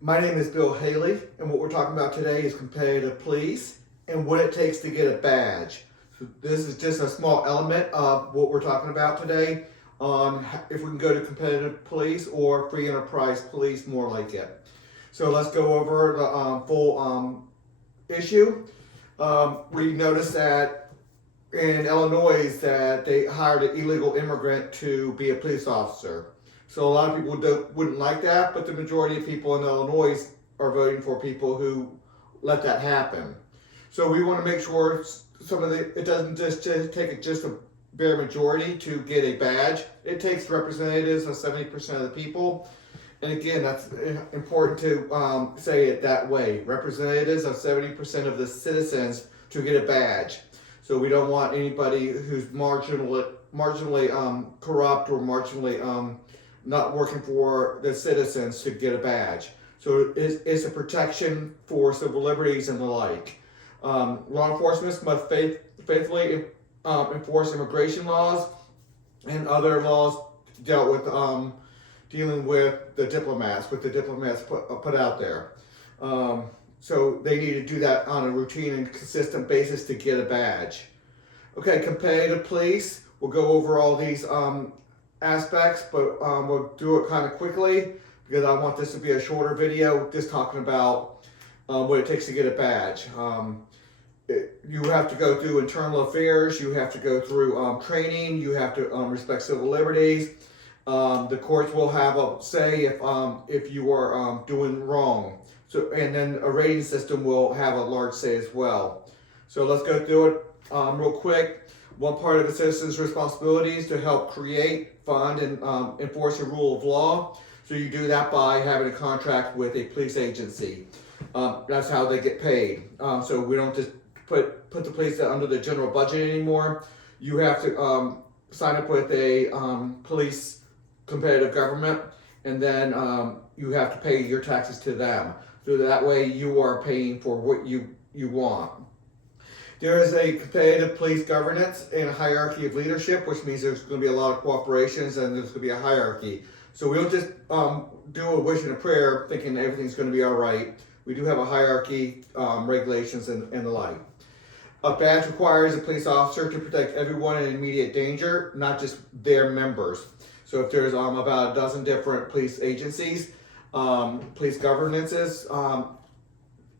My name is Bill Haley, and what we're talking about today is competitive police and what it takes to get a badge. So this is just a small element of what we're talking about today on if we can go to competitive police or free enterprise police, more like it. So let's go over the full issue. We noticed that in Illinois that they hired an illegal immigrant to be a police officer. So a lot of people wouldn't like that, but the majority of people in Illinois are voting for people who let that happen. So we want to make sure it doesn't just take just a bare majority to get a badge. It takes representatives of 70% of the people. And again, that's important to say it that way. Representatives of 70% of the citizens to get a badge. So we don't want anybody who's marginally corrupt or marginally not working for the citizens to get a badge. So it's a protection for civil liberties and the like. Law enforcement must faithfully enforce immigration laws and other laws dealt with dealing with the diplomats put out there. So they need to do that on a routine and consistent basis to get a badge. Okay, competitive police. We'll go over all these aspects, but we'll do it kind of quickly because I want this to be a shorter video, just talking about what it takes to get a badge. You have to go through internal affairs, you have to go through training, you have to respect civil liberties. The courts will have a say if you are doing wrong. So, and then a rating system will have a large say as well. So let's go through it real quick. One part of the citizen's responsibility is to help create, fund, and enforce the rule of law. So you do that by having a contract with a police agency. That's how they get paid. So we don't just put the police under the general budget anymore. You have to sign up with a police competitive government, and then you have to pay your taxes to them. So that way you are paying for what you want. There is a competitive police governance and a hierarchy of leadership, which means there's going to be a lot of cooperations and there's going to be a hierarchy. So we don't just do a wish and a prayer thinking everything's going to be all right. We do have a hierarchy, regulations, and the like. A badge requires a police officer to protect everyone in immediate danger, not just their members. So if there's about a dozen different police agencies, police governances,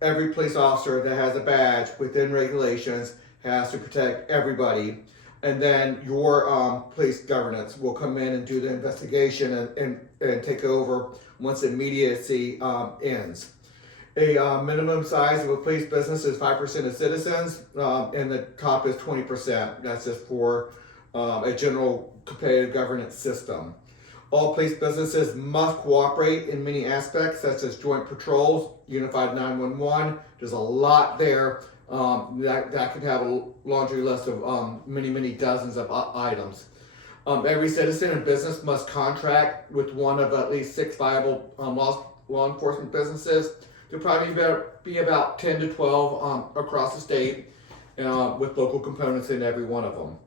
every police officer that has a badge within regulations has to protect everybody. And then your police governance will come in and do the investigation and take over once immediacy ends. A minimum size of a police business is 5% of citizens, and the top is 20%. That's just for a general competitive governance system. All police businesses must cooperate in many aspects, such as joint patrols, unified 911. There's a lot there that could have a laundry list of many dozens of items. Every citizen and business must contract with one of at least 6 viable law enforcement businesses. There'll probably be about 10 to 12 across the state with local components in every one of them.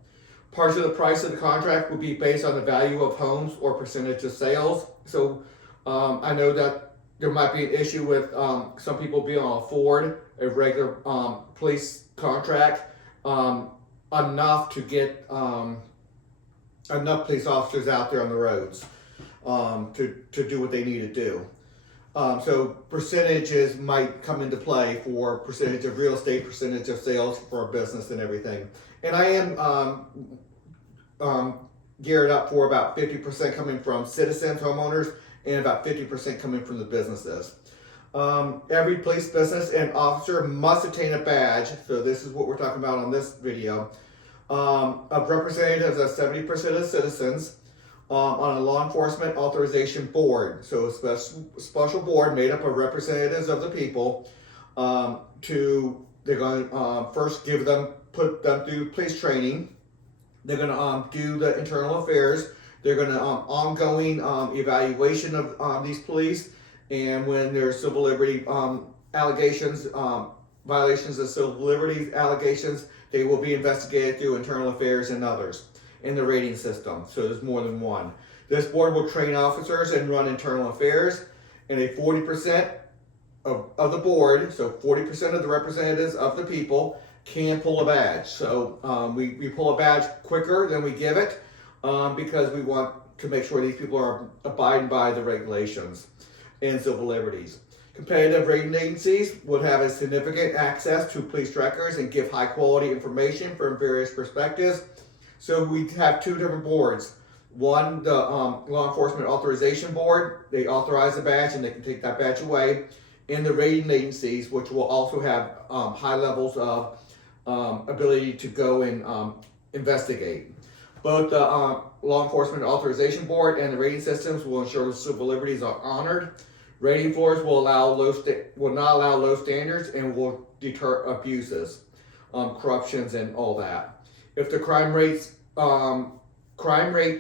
Parts of the price of the contract will be based on the value of homes or percentage of sales. So I know that there might be an issue with some people being able to afford a regular police contract enough to get enough police officers out there on the roads to do what they need to do. So percentages might come into play for percentage of real estate, percentage of sales for a business and everything. And I am geared up for about 50% coming from citizens, homeowners, and about 50% coming from the businesses. Every police business and officer must attain a badge, so this is what we're talking about on this video, of representatives of 70% of citizens on a law enforcement authorization board. So a special board made up of representatives of the people. They're going to first put them through police training. They're going to do the internal affairs. They're going to ongoing evaluation of these police, and when there's civil liberty allegations, violations of civil liberties allegations, they will be investigated through internal affairs and others in the rating system. So there's more than one. This board will train officers and run internal affairs, and a 40% of the board, so 40% of the representatives of the people can pull a badge. So we pull a badge quicker than we give it because we want to make sure these people are abiding by the regulations and civil liberties. Competitive rating agencies would have a significant access to police records and give high quality information from various perspectives. So we have two different boards. One, the Law Enforcement Authorization Board, they authorize a badge and they can take that badge away. And the rating agencies, which will also have high levels of ability to go and investigate. Both the Law Enforcement Authorization Board and the rating systems will ensure civil liberties are honored. Rating floors will not allow low standards and will deter abuses, corruptions, and all that. If the crime rate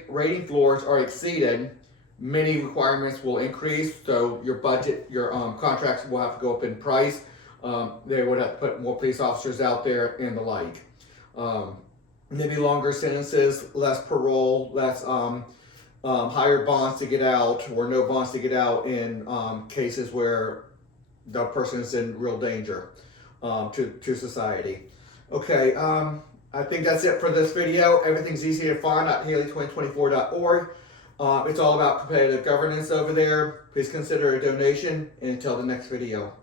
rating floors are exceeded, many requirements will increase. So your budget, your contracts will have to go up in price. They would have to put more police officers out there and the like. Maybe longer sentences, less parole, less higher bonds to get out, or no bonds to get out in cases where the person is in real danger to society. Okay, I think that's it for this video. Everything's easy to find at Haley2024.org. It's all about competitive governance over there. Please consider a donation, and until the next video.